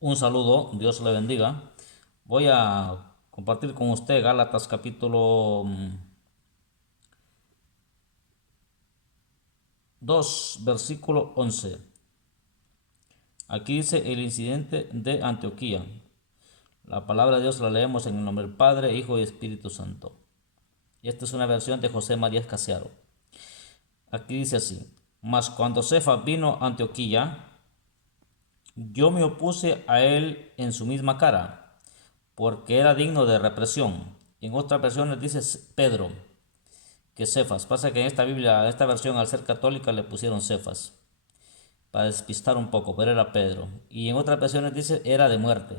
Un saludo, Dios le bendiga. Voy a compartir con usted Gálatas capítulo 2, versículo 11. Aquí dice el incidente de Antioquía. La palabra de Dios la leemos en el nombre del Padre, Hijo y Espíritu Santo. Y esta es una versión de José María Escasearo. Aquí dice así: Mas cuando Cefas vino a Antioquía, yo me opuse a él en su misma cara, porque era digno de represión. En otras versiones dice Pedro, que Cefas. Pasa que en esta Biblia, esta versión, al ser católica, le pusieron Cefas para despistar un poco, pero era Pedro. Y en otras versiones dice era de muerte.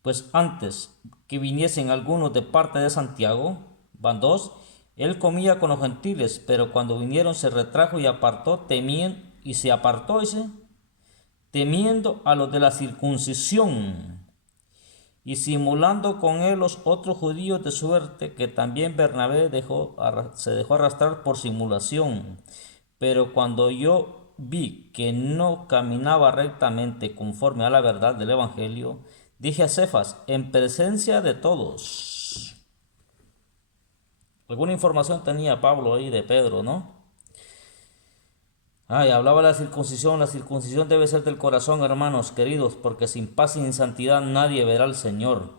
Pues antes que viniesen algunos de parte de Santiago, van dos, él comía con los gentiles, pero cuando vinieron se retrajo y apartó, y se apartó, dice, temiendo a los de la circuncisión, y simulando con él los otros judíos, de suerte que también Bernabé se dejó arrastrar por simulación. Pero cuando yo vi que no caminaba rectamente conforme a la verdad del Evangelio, dije a Cefas, en presencia de todos. Alguna información tenía Pablo ahí de Pedro, ¿no? Hablaba de la circuncisión debe ser del corazón, hermanos queridos, porque sin paz y sin santidad nadie verá al Señor.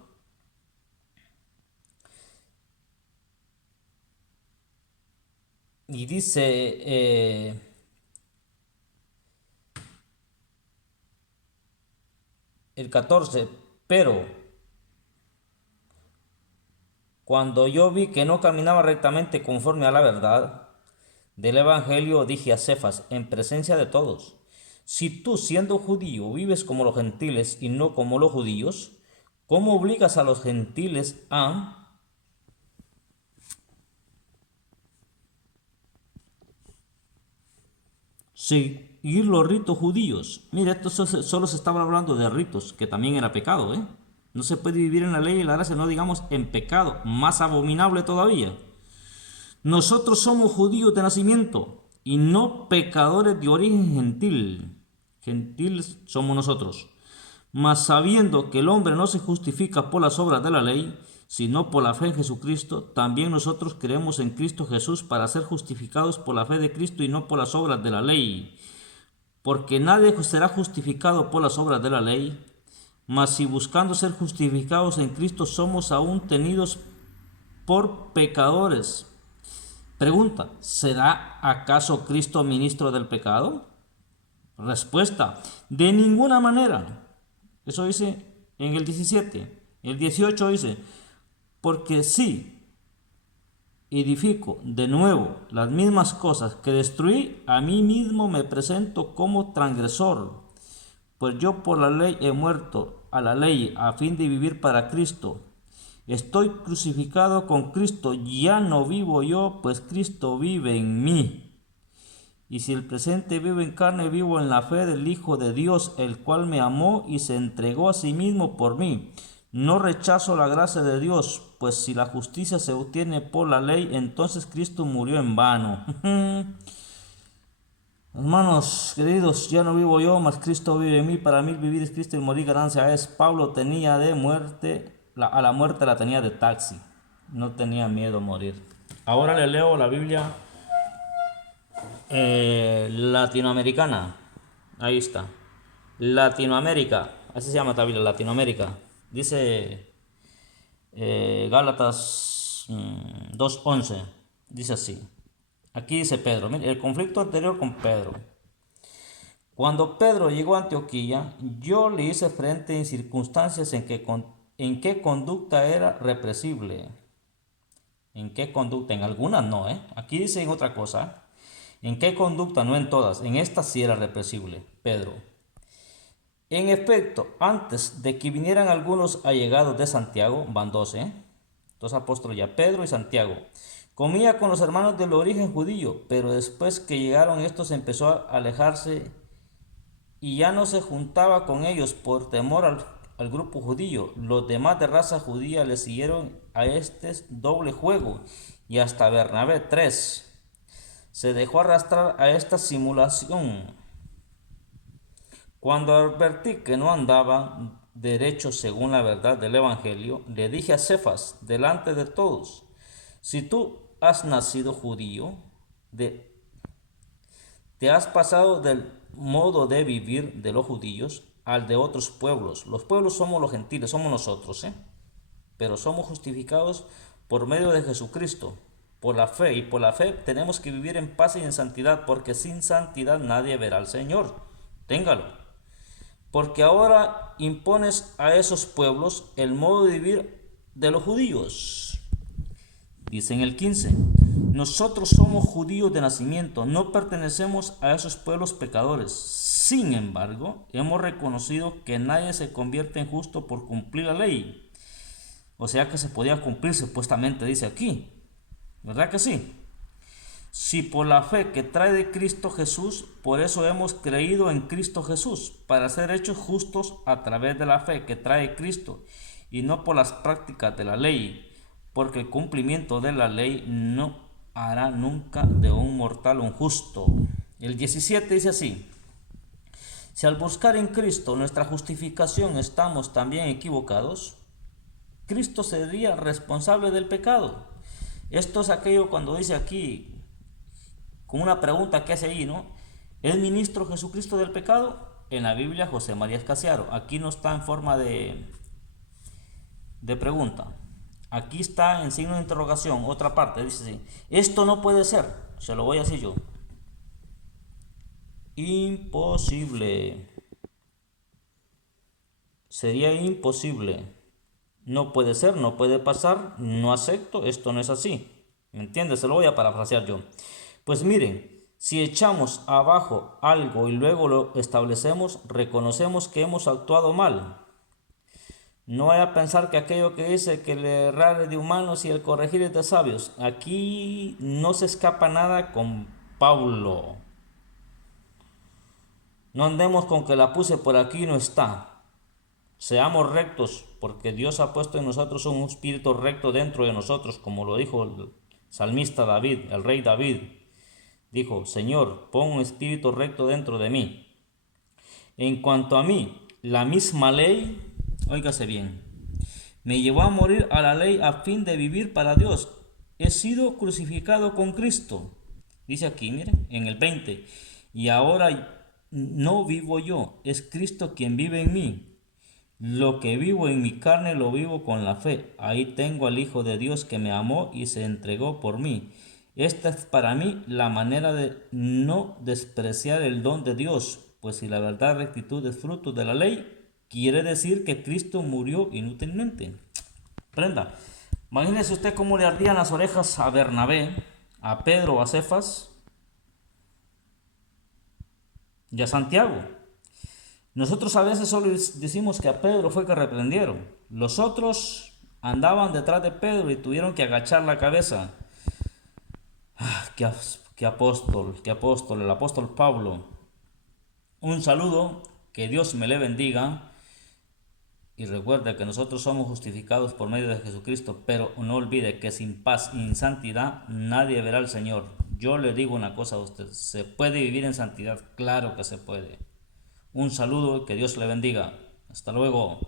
Y dice el 14, pero cuando yo vi que no caminaba rectamente conforme a la verdad del Evangelio, dije a Cefas, en presencia de todos, si tú siendo judío vives como los gentiles y no como los judíos, ¿cómo obligas a los gentiles a seguir los ritos judíos? Mira, esto solo se estaba hablando de ritos, que también era pecado, ¿eh? No se puede vivir en la ley y la gracia, no digamos en pecado, más abominable todavía. Nosotros somos judíos de nacimiento y no pecadores de origen gentil. Gentiles somos nosotros. Mas sabiendo que el hombre no se justifica por las obras de la ley, sino por la fe en Jesucristo, también nosotros creemos en Cristo Jesús para ser justificados por la fe de Cristo y no por las obras de la ley. Porque nadie será justificado por las obras de la ley, mas si buscando ser justificados en Cristo somos aún tenidos por pecadores. Pregunta, ¿será acaso Cristo ministro del pecado? Respuesta, de ninguna manera. Eso dice en el 17. El 18 dice, porque si edifico de nuevo las mismas cosas que destruí, a mí mismo me presento como transgresor. Pues yo por la ley he muerto a la ley a fin de vivir para Cristo. Estoy crucificado con Cristo, ya no vivo yo, pues Cristo vive en mí. Y si el presente vivo en carne, vivo en la fe del Hijo de Dios, el cual me amó y se entregó a sí mismo por mí. No rechazo la gracia de Dios, pues si la justicia se obtiene por la ley, entonces Cristo murió en vano. Hermanos queridos, ya no vivo yo, mas Cristo vive en mí. Para mí vivir es Cristo y morir ganancia es. Pablo tenía de muerte, a la muerte la tenía de taxi. No tenía miedo a morir. Ahora le leo la Biblia latinoamericana. Ahí está. Latinoamérica. Así se llama esta Biblia, Latinoamérica. Dice Gálatas 2:11. Dice así. Aquí dice Pedro. Mire, el conflicto anterior con Pedro. Cuando Pedro llegó a Antioquía, yo le hice frente en circunstancias en que conducta era represible. ¿En qué conducta? En algunas no, ¿eh? Aquí dicen otra cosa. ¿En qué conducta? No en todas. En esta sí era represible, Pedro. En efecto, antes de que vinieran algunos allegados de Santiago, van dos apóstoles ya, Pedro y Santiago, comía con los hermanos del origen judío, pero después que llegaron estos empezó a alejarse y ya no se juntaba con ellos por temor al grupo judío. Los demás de raza judía le siguieron a este doble juego y hasta Bernabé 3 se dejó arrastrar a esta simulación. Cuando advertí que no andaba derecho según la verdad del Evangelio, le dije a Cefas, delante de todos, si tú has nacido judío, te has pasado del modo de vivir de los judíos al de otros pueblos. Los pueblos somos los gentiles, somos nosotros, pero somos justificados por medio de Jesucristo, por la fe, y por la fe tenemos que vivir en paz y en santidad, porque sin santidad nadie verá al Señor. Téngalo. Porque ahora impones a esos pueblos el modo de vivir de los judíos. Dice en el 15, nosotros somos judíos de nacimiento, no pertenecemos a esos pueblos pecadores. Sin embargo, hemos reconocido que nadie se convierte en justo por cumplir la ley. O sea que se podía cumplir supuestamente, dice aquí. ¿Verdad que sí? Si por la fe que trae de Cristo Jesús, por eso hemos creído en Cristo Jesús, para ser hechos justos a través de la fe que trae Cristo, y no por las prácticas de la ley, porque el cumplimiento de la ley no hará nunca de un mortal un justo. El 17 dice así, si al buscar en Cristo nuestra justificación estamos también equivocados, Cristo sería responsable del pecado. Esto es aquello cuando dice aquí, con una pregunta que hace ahí, ¿no? ¿Es ministro Jesucristo del pecado? En la Biblia, José María Escasiaro. Aquí no está en forma de pregunta. Aquí está en signo de interrogación, otra parte. Dice así, esto no puede ser. Se lo voy a decir yo. Imposible. Sería imposible. No puede ser, no puede pasar, no acepto, esto no es así. ¿Me entiendes? Se lo voy a parafrasear yo. Pues miren, si echamos abajo algo y luego lo establecemos, reconocemos que hemos actuado mal. No vaya a pensar que aquello que dice que el errar es de humanos y el corregir es de sabios. Aquí no se escapa nada con Pablo. No andemos con que la puse por aquí y no está. Seamos rectos, porque Dios ha puesto en nosotros un espíritu recto dentro de nosotros, como lo dijo el salmista David, el rey David. Dijo, Señor, pon un espíritu recto dentro de mí. En cuanto a mí, la misma ley, óigase bien, me llevó a morir a la ley a fin de vivir para Dios. He sido crucificado con Cristo. Dice aquí, miren, en el 20. Y ahora no vivo yo, es Cristo quien vive en mí. Lo que vivo en mi carne lo vivo con la fe. Ahí tengo al Hijo de Dios que me amó y se entregó por mí. Esta es para mí la manera de no despreciar el don de Dios, pues si la verdad rectitud es fruto de la ley, quiere decir que Cristo murió inútilmente. Prenda, imagínese usted cómo le ardían las orejas a Bernabé, a Pedro, a Cefas y a Santiago. Nosotros a veces solo decimos que a Pedro fue que reprendieron. Los otros andaban detrás de Pedro y tuvieron que agachar la cabeza. Qué apóstol, el apóstol Pablo. Un saludo, que Dios me le bendiga. Y recuerde que nosotros somos justificados por medio de Jesucristo, pero no olvide que sin paz y sin santidad nadie verá al Señor. Yo le digo una cosa a usted, ¿se puede vivir en santidad? Claro que se puede. Un saludo y que Dios le bendiga. Hasta luego.